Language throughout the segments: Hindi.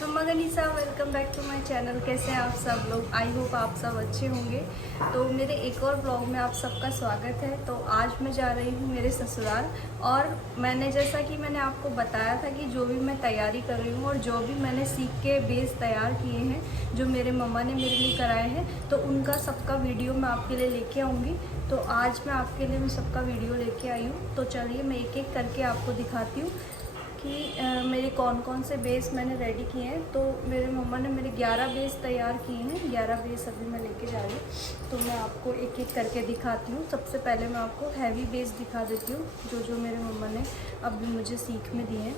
खम्मा गनीसा, welcome back to my channel. कैसे हैं आप सब लोग? आई होप आप सब अच्छे होंगे। तो मेरे एक और ब्लॉग में आप सबका स्वागत है। तो आज मैं जा रही हूँ मेरे ससुराल, और मैंने जैसा कि मैंने आपको बताया था कि जो भी मैं तैयारी कर रही हूँ और जो भी मैंने सीख के बेस तैयार किए हैं, जो मेरे मम्मा ने मेरे लिए कराए हैं, तो उनका सबका वीडियो मैं आपके लिए लेके आऊँगी। तो आज मैं आपके लिए मैं सबका वीडियो लेके आई हूँ। तो चलिए मैं एक एक करके आपको दिखाती हूँ कि मेरे कौन कौन से बेस मैंने रेडी किए हैं। तो मेरे मम्मा ने मेरे 11 बेस तैयार किए हैं। 11 बेस अभी मैं लेके जा रही हूँ, तो मैं आपको एक एक करके दिखाती हूँ। सबसे पहले मैं आपको हैवी बेस दिखा देती हूँ, जो जो मेरे मम्मा ने अभी मुझे सीख में दिए हैं।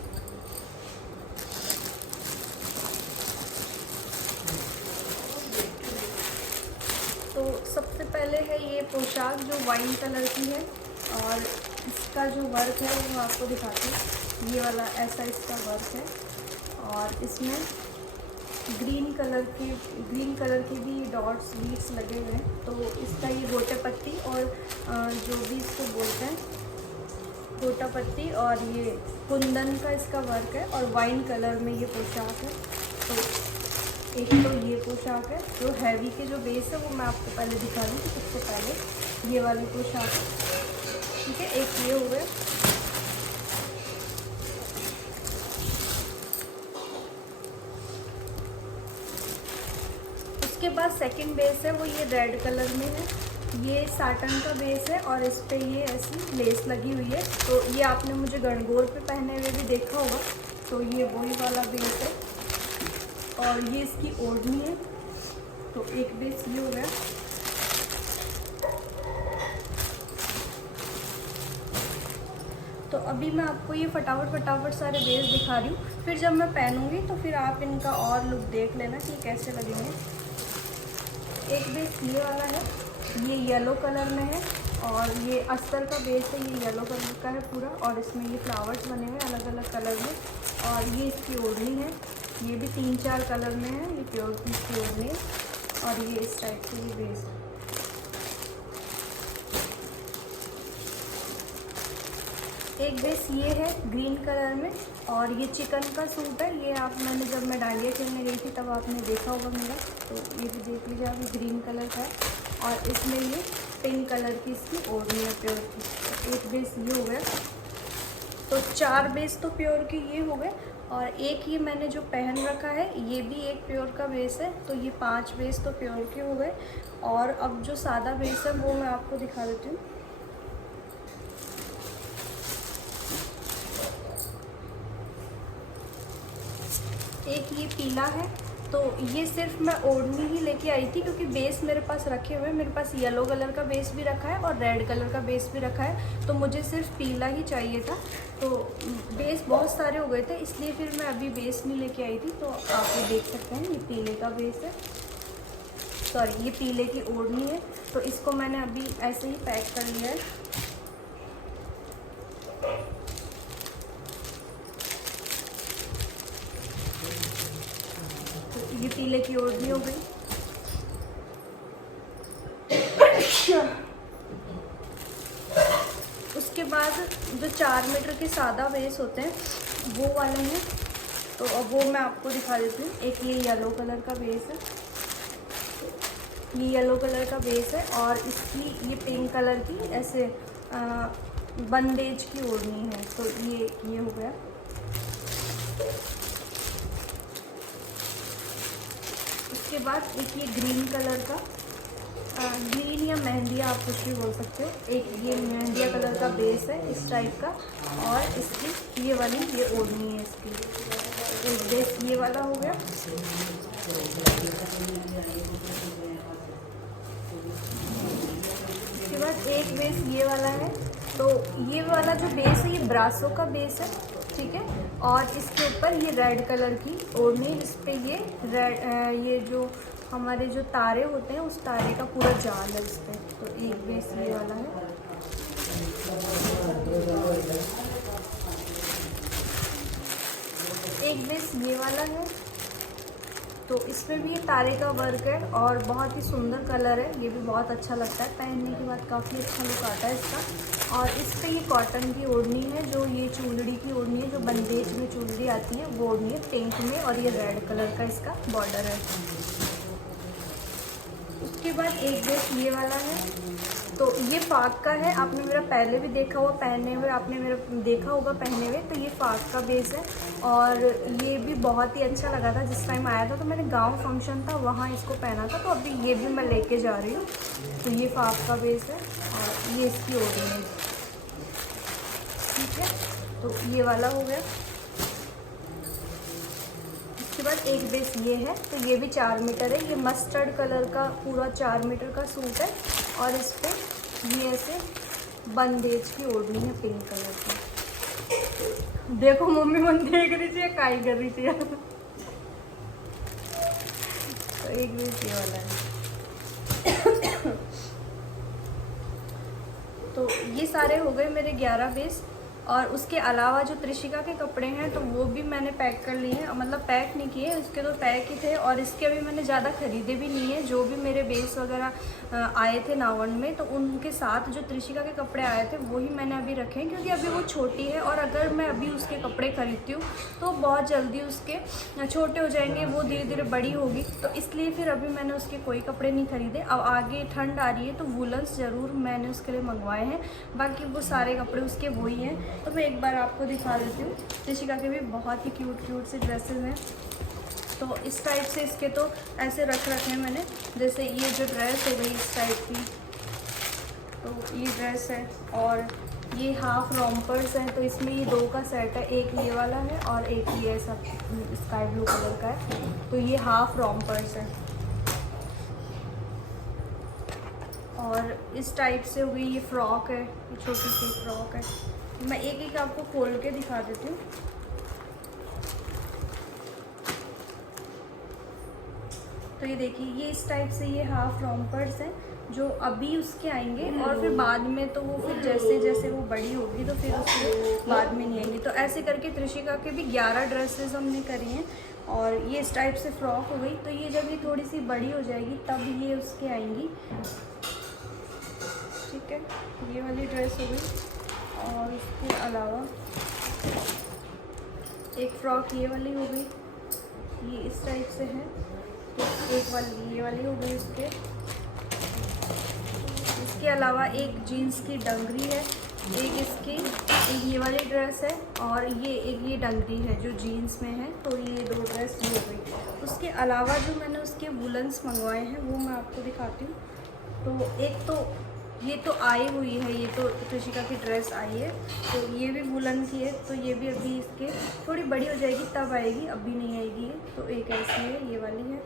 तो सबसे पहले है ये पोशाक जो वाइन कलर की है, और इसका जो वर्क है वो मैं आपको दिखाती हूँ। ये वाला ऐसा इसका वर्क है, और इसमें ग्रीन कलर के भी डॉट्स बीट्स लगे हुए हैं। तो इसका ये गोटे पत्ती और जो भी इसको बोलते हैं गोटा पत्ती, और ये कुंदन का इसका वर्क है, और वाइन कलर में ये पोशाक है। तो एक तो ये पोशाक है जो हैवी के जो बेस है वो मैं आपको पहले दिखा दूँ। तो सबसे पहले ये वाली पोशाक है, ठीक है। एक ये हो गया। उसके बाद सेकंड बेस है वो ये रेड कलर में है। ये साटन का बेस है, और इस पे ये ऐसी लेस लगी हुई है। तो ये आपने मुझे गणगौर पे पहने हुए भी देखा होगा। तो ये वही वाला बेस है, और ये इसकी ओढ़नी है। तो एक बेस ये हो गया। तो अभी मैं आपको ये फटाफट सारे बेस दिखा रही हूँ। फिर जब मैं पहनूंगी तो फिर आप इनका और लुक देख लेना कि कैसे लगेंगे। एक बेस ये वाला है, ये येलो कलर में है, और ये अस्तर का बेस है। ये येलो कलर का है पूरा, और इसमें ये फ्लावर्स बने हुए अलग अलग कलर में। और ये इसकी ओढ़नी है, ये भी 3-4 कलर में है। ये प्योर की इसकी ओढ़नी है, और ये इस टाइप से ये बेस है। एक बेस ये है ग्रीन कलर में, और ये चिकन का सूट है। ये आप मैंने जब मैं डांडिया खेलने गई थी तब आपने देखा होगा मेरा। तो ये भी देख लीजिए आप, ये ग्रीन कलर का है, और इसमें ये पिंक कलर की इसकी ओढ़नी है प्योर की। तो एक बेस ये हो गया। तो 4 बेस तो प्योर के ये हो गए, और एक ये मैंने जो पहन रखा है ये भी एक प्योर का बेस है। तो ये 5 बेस तो प्योर के हो गए। और अब जो सादा बेस है वो मैं आपको दिखा देती हूँ। एक ये पीला है। तो ये सिर्फ मैं ओढ़नी ही लेके आई थी, क्योंकि बेस मेरे पास रखे हुए हैं। मेरे पास येलो कलर का बेस भी रखा है और रेड कलर का बेस भी रखा है। तो मुझे सिर्फ पीला ही चाहिए था। तो बेस बहुत सारे हो गए थे, इसलिए फिर मैं अभी बेस नहीं लेके आई थी। तो आप ये देख सकते हैं, ये पीले का बेस है, सॉरी ये पीले की ओढ़नी है। तो इसको मैंने अभी ऐसे ही पैक कर लिया है। ये पीले की ओढ़नी हो गई। उसके बाद जो 4 मीटर के सादा बेस होते हैं वो वाले हैं। तो अब वो मैं आपको दिखा देती हूँ। एक ये येलो कलर का बेस है, ये येलो कलर का बेस है, और इसकी ये पिंक कलर की ऐसे बंदेज की ओढ़नी है। तो ये हो गया। उसके बाद एक ये ग्रीन कलर का, ग्रीन या मेहंदिया आप कुछ भी बोल सकते हो। एक ये मेहंदिया कलर का बेस है इस टाइप का, और इसकी ये वाली ये ओढ़नी है इसकी। एक बेस ये वाला हो गया। उसके बाद एक बेस ये वाला है। तो ये वाला जो बेस है ये ब्रासो का बेस है, ठीक है। और इसके ऊपर ये रेड कलर की ओढ़नी, इस पे ये रेड ये जो हमारे जो तारे होते हैं उस तारे का पूरा जाल है इस पर। तो एक बेस ये वाला है। एक बेस ये वाला है, तो इसमें भी ये तारे का वर्क है और बहुत ही सुंदर कलर है। ये भी बहुत अच्छा लगता है, पहनने के बाद काफ़ी अच्छा लुक आता है इसका। और इस पर ये कॉटन की ओढ़नी है, जो ये चूलड़ी की ओढ़नी है, जो बंदेज में चूलड़ी आती है वो ओढ़नी है पिंक में, और ये रेड कलर का इसका बॉर्डर है। उसके बाद एक ड्रेस ये वाला है, तो ये फाक का है। आपने मेरा पहले भी देखा हुआ पहने हुए, आपने मेरा देखा होगा पहने हुए। तो ये फाक का बेस है और ये भी बहुत ही अच्छा लगा था जिस टाइम आया था। तो मैंने गांव फंक्शन था वहाँ इसको पहना था, तो अभी ये भी मैं लेके जा रही हूँ। तो ये फाक का बेस है और ये इसकी ओढ़नी है, ठीक है। तो ये वाला हो गया। इसके बाद एक बेस ये है, तो ये भी 4 मीटर है। ये मस्टर्ड कलर का पूरा 4 मीटर का सूट है और इस पर ये ऐसे बंदेज की ओढ़नी है पिंक कलर की। देखो मम्मी मन देख रही थी या काई कर रही थी यार। तो एक बेस ये वाला है। तो ये सारे हो गए मेरे 11 बेस। और उसके अलावा जो त्रिशिका के कपड़े हैं तो वो भी मैंने पैक कर लिए हैं, मतलब पैक नहीं किए, उसके तो पैक ही थे। और इसके अभी मैंने ज़्यादा ख़रीदे भी नहीं है। जो भी मेरे बेस वगैरह आए थे नावन में, तो उनके साथ जो त्रिशिका के कपड़े आए थे वही मैंने अभी रखे हैं, क्योंकि अभी वो छोटी है और अगर मैं अभी उसके कपड़े खरीदती हूँ तो बहुत जल्दी उसके छोटे हो जाएंगे, वो धीरे धीरे बड़ी होगी। तो इसलिए फिर अभी मैंने उसके कोई कपड़े नहीं खरीदे। अब आगे ठंड आ रही है तो वुलन्स ज़रूर मैंने उसके लिए मंगवाए हैं, बाकी वो सारे कपड़े उसके वही हैं। तो मैं एक बार आपको दिखा देती हूँ। त्रिशिका के भी बहुत ही क्यूट से ड्रेसेस हैं। तो इस टाइप से इसके तो ऐसे रख रखे हैं मैंने। जैसे ये जो ड्रेस हो गई इस टाइप की, तो ये ड्रेस है। और ये हाफ रॉम्पर्स हैं, तो इसमें ये 2 का सेट है, एक ये वाला है और एक ये ऐसा स्काई ब्लू कलर का है। तो ये हाफ रॉम्पर्स है। और इस टाइप से हो गई ये फ्रॉक है, ये छोटी सी फ्रॉक है। मैं एक एक आपको खोल के दिखा देती हूँ। तो ये देखिए, ये इस टाइप से ये हाफ रॉम्पर्स हैं जो अभी उसके आएंगे, और फिर बाद में तो वो फिर जैसे जैसे वो बड़ी होगी तो फिर उसके बाद में नहीं आएंगी। तो ऐसे करके त्रिशिका के भी 11 ड्रेसेस हमने करी हैं। और ये इस टाइप से फ्रॉक हो गई। तो ये जब ये थोड़ी सी बड़ी हो जाएगी तब ये उसके आएंगी, ठीक है। ये वाली ड्रेस हो गई। और इसके अलावा एक फ्रॉक ये वाली हो गई, ये इस टाइप से है। तो एक वाली ये वाली हो गई उसके। इसके अलावा एक जीन्स की डंगरी है, एक इसकी एक ये वाली ड्रेस है, और ये एक ये डंगरी है जो जीन्स में है। तो ये 2 ड्रेस ये हो गई। उसके अलावा जो मैंने उसके वुलन्स मंगवाए हैं वो मैं आपको दिखाती हूँ। तो एक तो ये तो आई हुई है, ये तो त्रिशिका की ड्रेस आई है, तो ये भी वुलन की है। तो ये भी अभी इसके थोड़ी बड़ी हो जाएगी तब आएगी, अभी नहीं आएगी ये। तो एक ऐसी है, ये वाली है।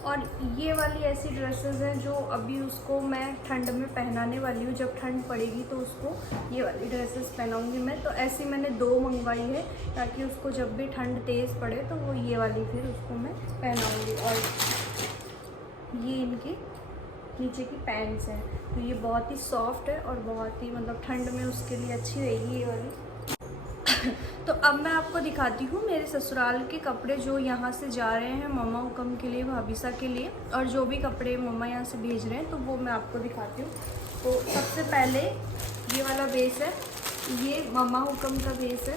और ये वाली ऐसी ड्रेसेस हैं जो अभी उसको मैं ठंड में पहनाने वाली हूँ। जब ठंड पड़ेगी तो उसको ये वाली ड्रेसेस पहनाऊँगी मैं। तो ऐसी मैंने 2 मंगवाई है ताकि उसको जब भी ठंड तेज़ पड़े तो वो ये वाली फिर उसको मैं पहनाऊँगी। और ये इनकी नीचे की पैंट्स हैं, तो ये बहुत ही सॉफ्ट है और बहुत ही मतलब ठंड में उसके लिए अच्छी रहेगी ये वाली। तो अब मैं आपको दिखाती हूँ मेरे ससुराल के कपड़े जो यहाँ से जा रहे हैं मम्मा हुकम के लिए, भाभीसा के लिए, और जो भी कपड़े मम्मा यहाँ से भेज रहे हैं तो वो मैं आपको दिखाती हूँ। तो सबसे पहले ये वाला बेस है, ये मम्मा हुकम का बेस है।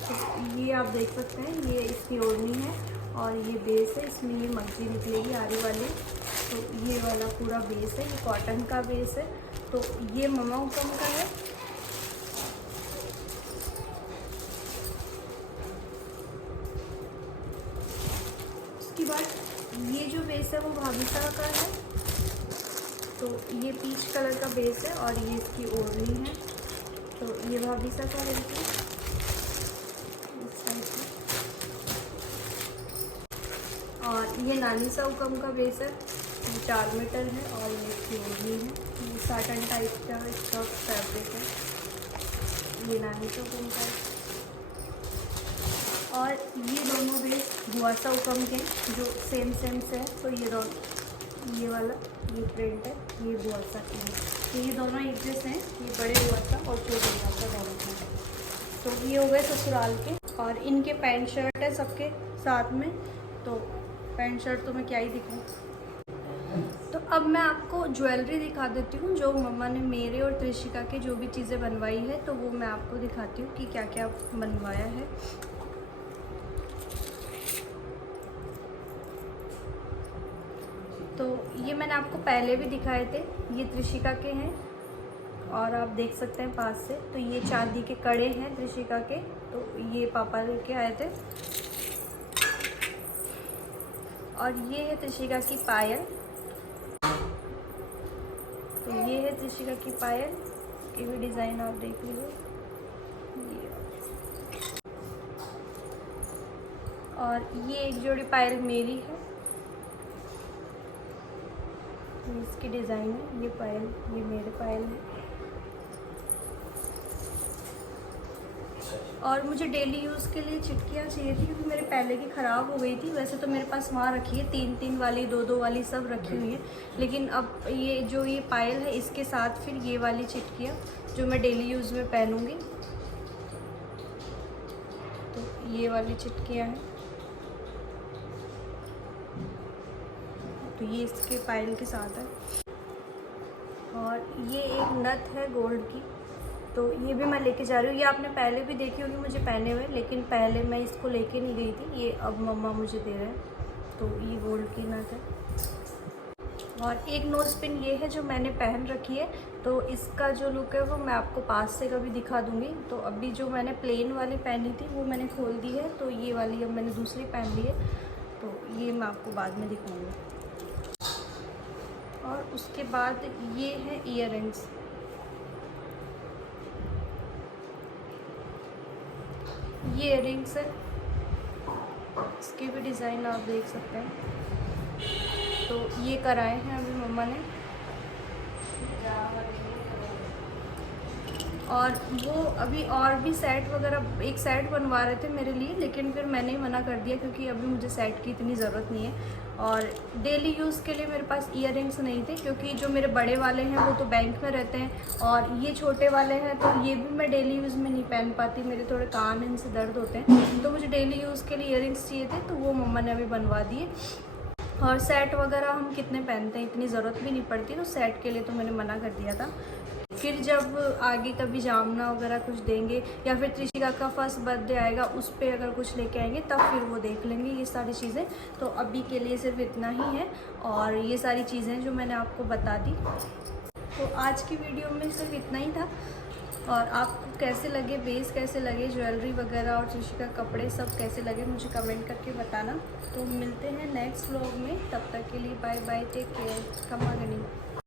तो ये आप देख सकते हैं, ये इसकी ओढ़नी है और ये बेस है, इसमें ये मग्जी निकलेगी आरी वाली। तो ये वाला पूरा बेस है, ये कॉटन का बेस है। तो ये मम्मा हुकम का है। उसके बाद ये जो बेस है वो भाभीसा का है। तो ये पीच कलर का बेस है और ये इसकी ओढ़नी है। तो ये भाभीसा का बिल्कुल इस टाइप से। और ये नानी सा हुकम का बेस है, ये 4 मीटर है और ये इसकी ओढ़नी है। ये साटन टाइप का इसका फैब्रिक है, ये नानी सा हुकम का है। और ये दोनों बेस हुआसा हुकम के जो सेम से है। तो ये दोनों ये वाला ये प्रिंट है, ये बुआ सा की है। तो ये दोनों एक जैसे हैं, ये बड़े बुआ सा और छोटे बुआ सा दोनों के। तो ये हो गए ससुराल के। और इनके पैंट शर्ट है सबके साथ में, तो पैंट शर्ट तो मैं क्या ही दिखाऊँ। तो अब मैं आपको ज्वेलरी दिखा देती हूँ, जो मम्मा ने मेरे और त्रिशिका के जो भी चीज़ें बनवाई है, तो वो मैं आपको दिखाती हूँ कि क्या क्या बनवाया है। तो ये मैंने आपको पहले भी दिखाए थे, ये त्रिशिका के हैं और आप देख सकते हैं पास से। तो ये चांदी के कड़े हैं त्रिशिका के, तो ये पापा लेके आए थे। और ये है त्रिशिका की पायल, तो ये है त्रिशिका की पायल, ये भी डिज़ाइन आप देख लीजिए। और ये एक जोड़ी पायल मेरी है, इसकी डिज़ाइन है, ये पायल ये मेरे पायल है। और मुझे डेली यूज़ के लिए चिटकियाँ चाहिए थी, क्योंकि मेरे पहले की ख़राब हो गई थी। वैसे तो मेरे पास वहाँ रखी है 3-3 वाली 2-2 वाली सब रखी हुई है, लेकिन अब ये पायल है, इसके साथ फिर ये वाली चिटकियाँ जो मैं डेली यूज़ में पहनूँगी। तो ये वाली चिटकियाँ हैं, तो ये इसके पायल के साथ है। और ये एक नथ है गोल्ड की, तो ये भी मैं लेके जा रही हूँ। ये आपने पहले भी देखी होगी मुझे पहने हुए, लेकिन पहले मैं इसको लेके नहीं गई थी, ये अब मम्मा मुझे दे रहे हैं। तो ये गोल्ड की नथ है। और एक नोज पिन ये है जो मैंने पहन रखी है, तो इसका जो लुक है वो मैं आपको पास से कभी दिखा दूँगी। तो अभी जो मैंने प्लेन वाली पहनी थी वो मैंने खोल दी है, तो ये वाली अब मैंने दूसरी पहन ली है, तो ये मैं आपको बाद में दिखाऊँगी। और उसके बाद ये है ईयररिंग्स, ये ईयररिंग्स है, इसकी भी डिज़ाइन आप देख सकते हैं। तो ये कराए हैं अभी मम्मा ने। और वो अभी और भी सेट वगैरह एक सेट बनवा रहे थे मेरे लिए, लेकिन फिर मैंने ही मना कर दिया, क्योंकि अभी मुझे सेट की इतनी ज़रूरत नहीं है। और डेली यूज़ के लिए मेरे पास ईयररिंग्स नहीं थे, क्योंकि जो मेरे बड़े वाले हैं वो तो बैंक में रहते हैं, और ये छोटे वाले हैं तो ये भी मैं डेली यूज़ में नहीं पहन पाती, मेरे थोड़े कान इनसे दर्द होते हैं। तो मुझे डेली यूज़ के लिए ईयररिंग्स चाहिए थे, तो वो मम्मा ने अभी बनवा दिए। और सेट वगैरह हम कितने पहनते हैं, इतनी ज़रूरत भी नहीं पड़ती, तो सेट के लिए तो मैंने मना कर दिया था। फिर जब आगे कभी जामना वगैरह कुछ देंगे, या फिर त्रिशिका का फर्स्ट बर्थडे आएगा उस पर अगर कुछ लेके आएंगे, तब फिर वो देख लेंगे ये सारी चीज़ें। तो अभी के लिए सिर्फ इतना ही है, और ये सारी चीज़ें जो मैंने आपको बता दी। तो आज की वीडियो में सिर्फ इतना ही था। और आपको कैसे लगे, बेस कैसे लगे, ज्वेलरी वगैरह और त्रिशिका कपड़े सब कैसे लगे, मुझे कमेंट करके बताना। तो मिलते हैं नेक्स्ट व्लॉग में, तब तक के लिए बाय बाय, टेक केयर, खमा गनी।